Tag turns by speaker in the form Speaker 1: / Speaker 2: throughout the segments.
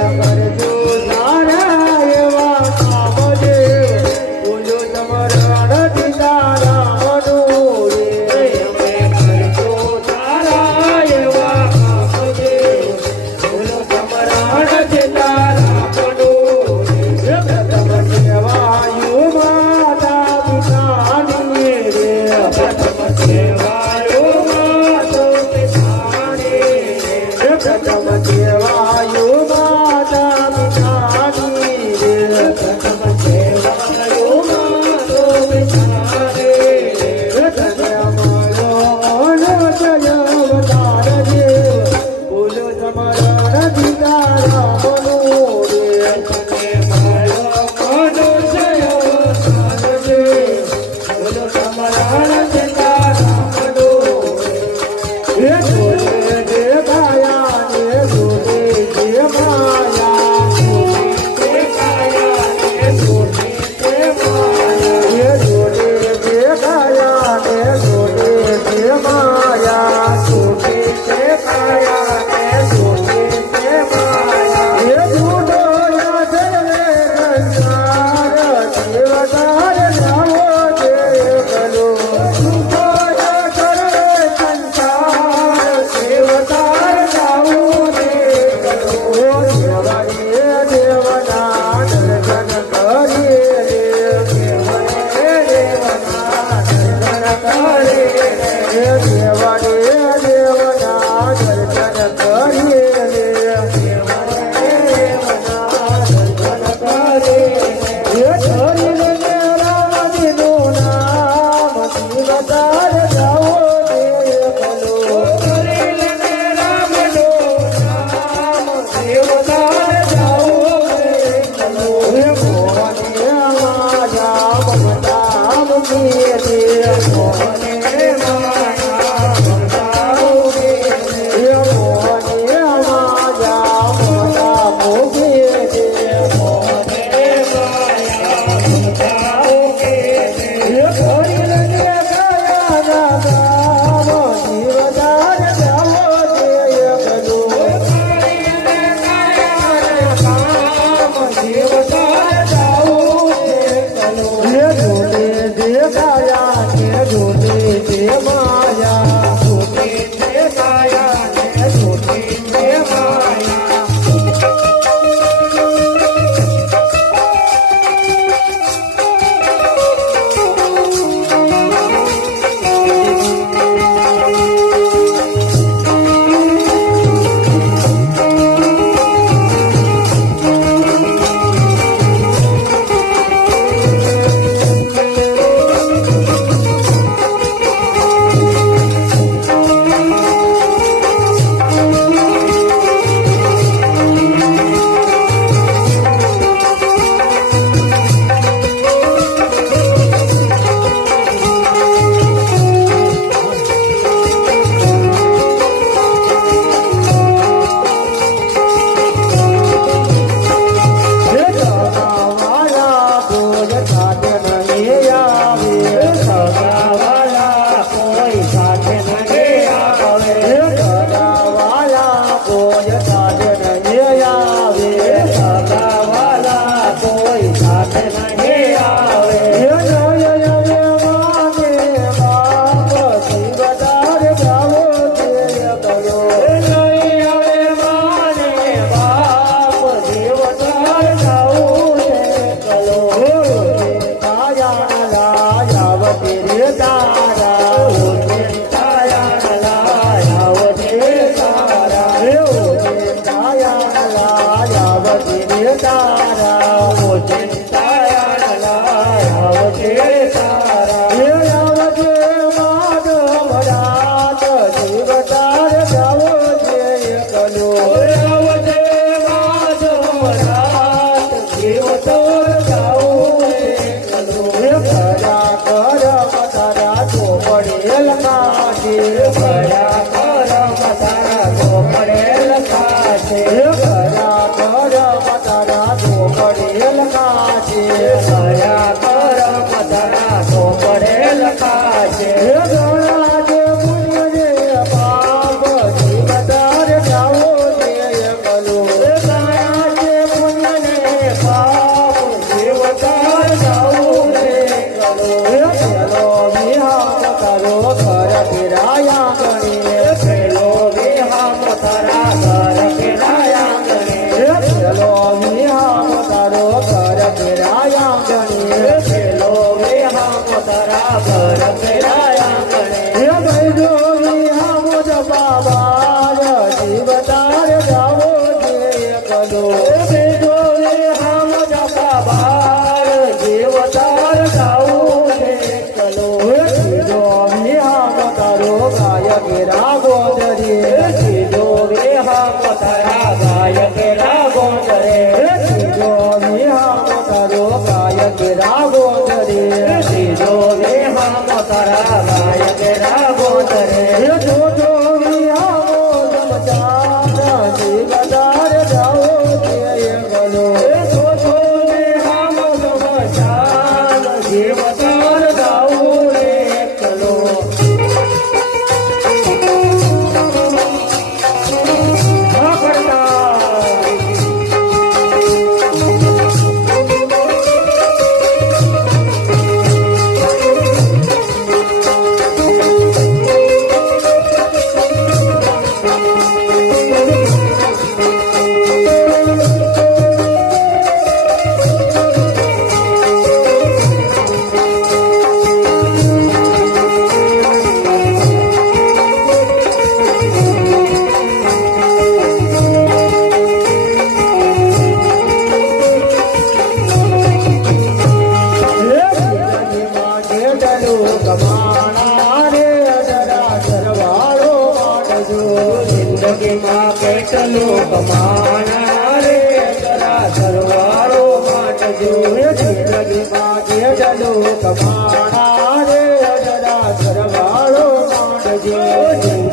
Speaker 1: कर दो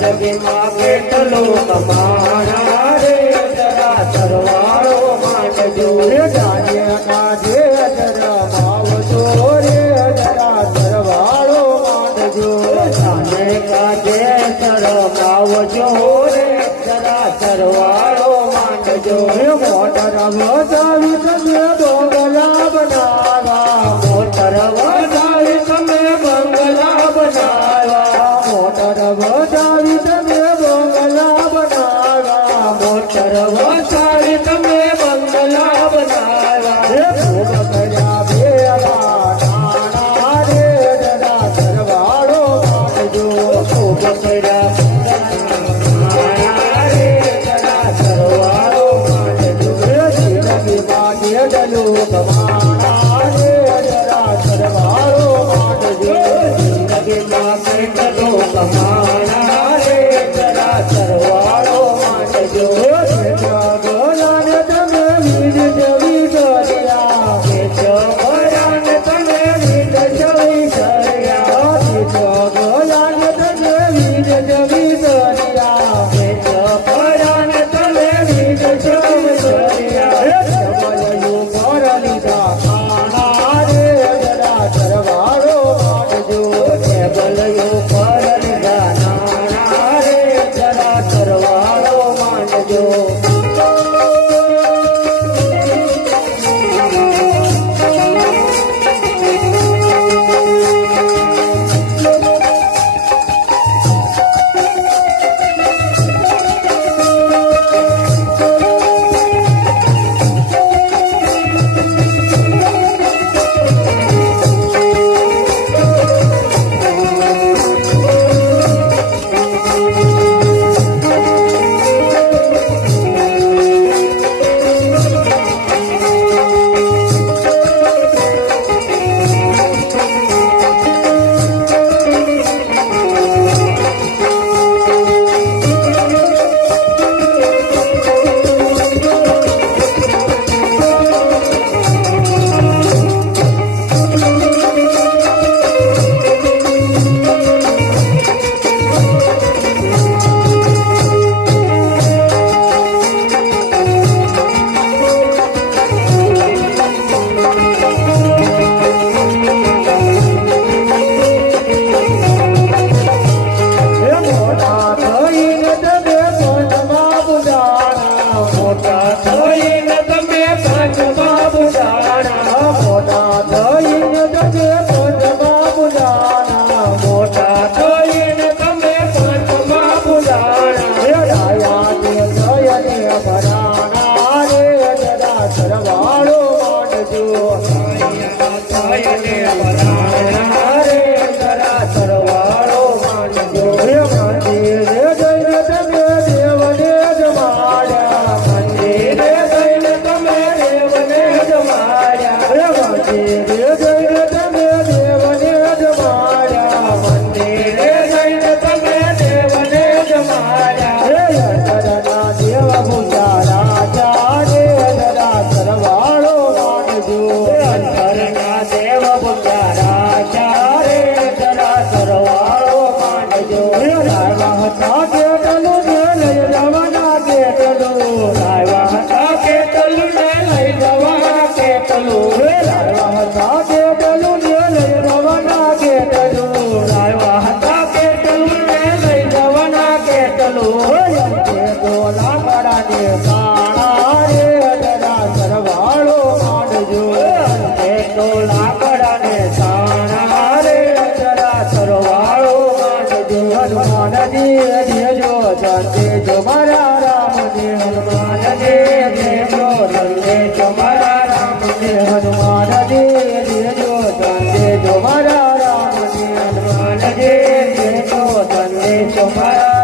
Speaker 1: જિંદગીમાં કેટલું કમાણા રે જરા સરવાળો માટજો જાજે કેટલો Thank.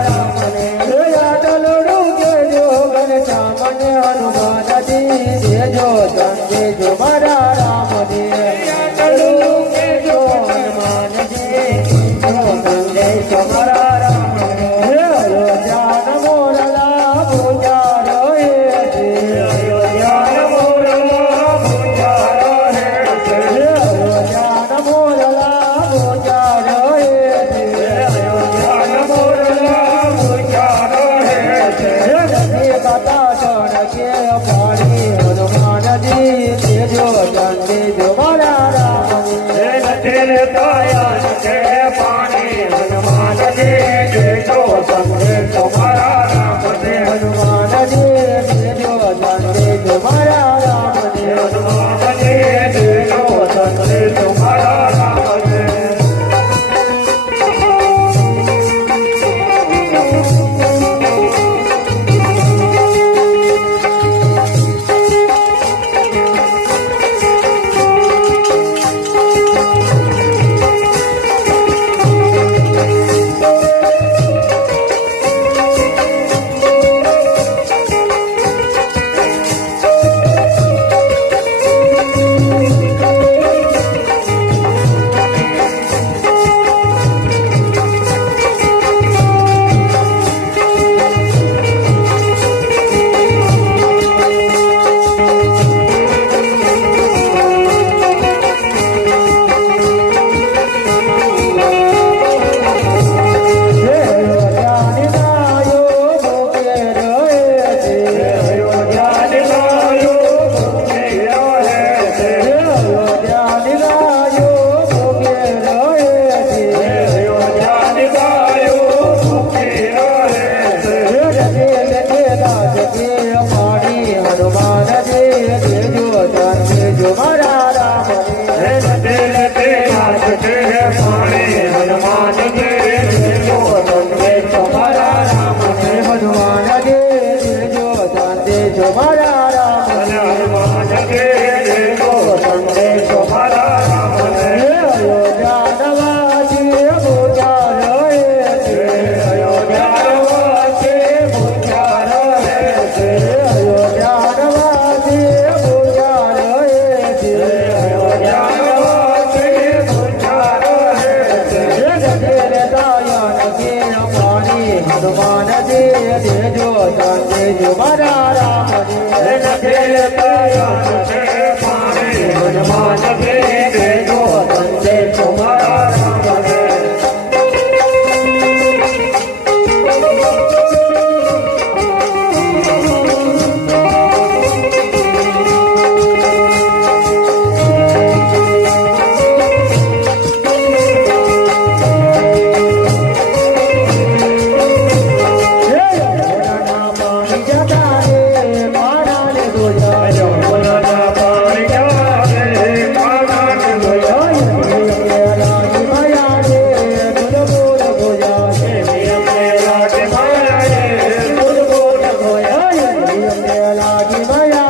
Speaker 1: ராகி வயா